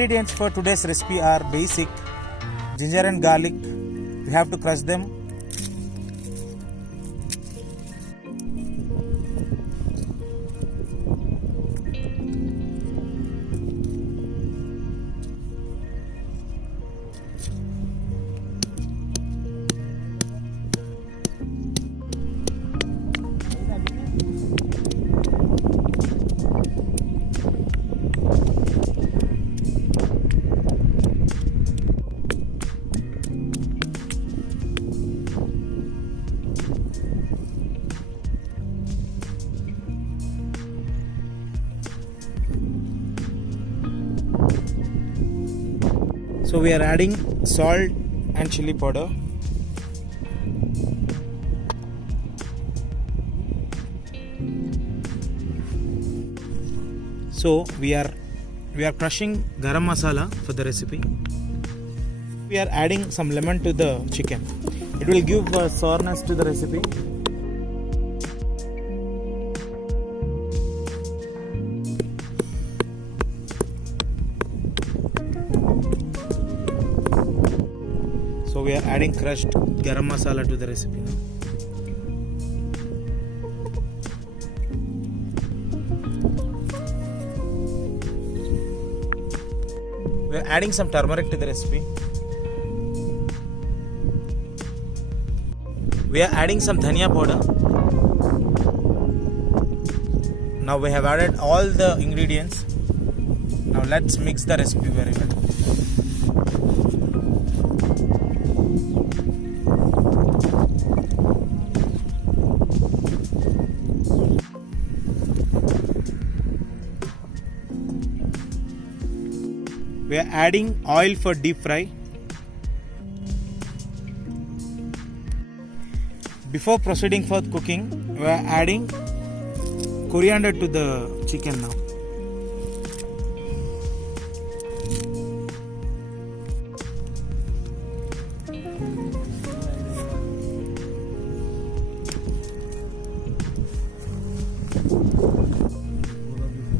ingredients for today's recipe are basic: ginger and garlic. We have to crush them. So we are adding salt and chili powder. So we are crushing garam masala for the recipe. We are adding some lemon to the chicken. It will give sourness to the recipe. So we are adding crushed garam masala to the recipe now. We are adding some turmeric to the recipe. We are adding some dhania powder. Now we have added all the ingredients. Now let's mix the recipe very well. We are adding oil for deep fry. Before proceeding for cooking, we are adding coriander to the chicken now.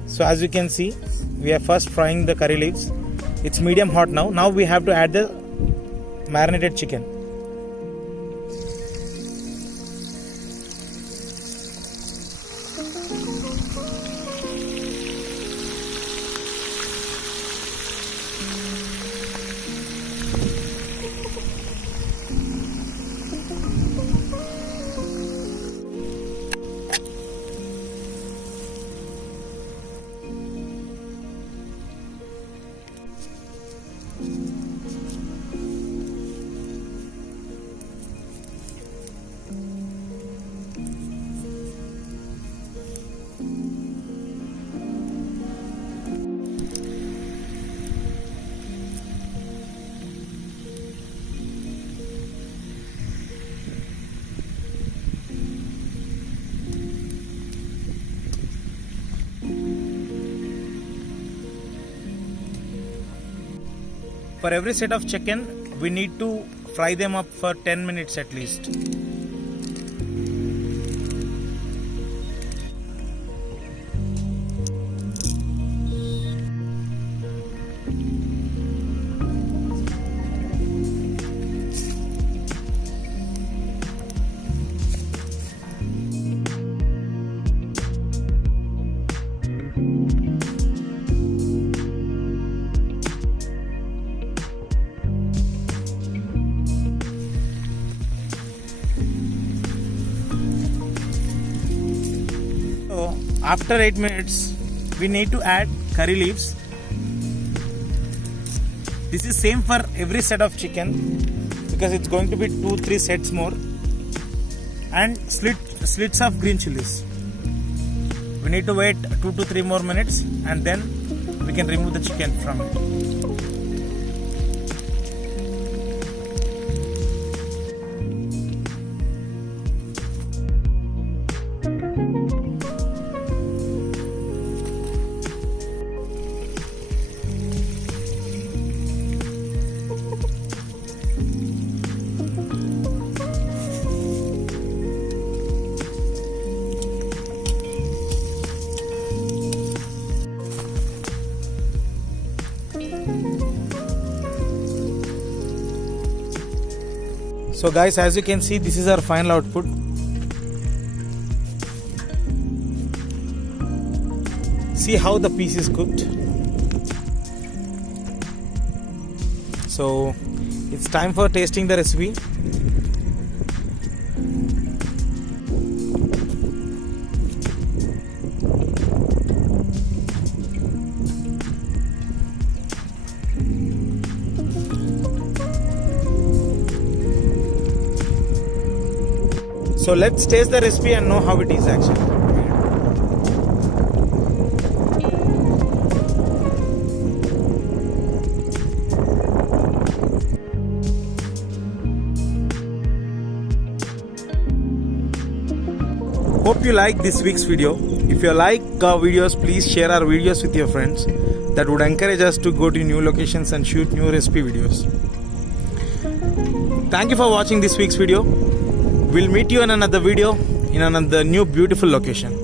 So as you can see, we are first frying the curry leaves. It's medium hot now. Now we have to add the marinated chicken. For every set of chicken, we need to fry them up for 10 minutes at least. After 8 minutes, we need to add curry leaves. This is same for every set of chicken because it's going to be 2-3 sets more. And slits of green chilies. We need to wait 2 to 3 more minutes and then we can remove the chicken from it. So guys, as you can see, this is our final output. See how the piece is cooked. So it's time for tasting the recipe. So let's taste the recipe and know how it is actually. Hope you like this week's video. If you like our videos, please share our videos with your friends. That would encourage us to go to new locations and shoot new recipe videos. Thank you for watching this week's video. We'll meet you in another video in another new beautiful location.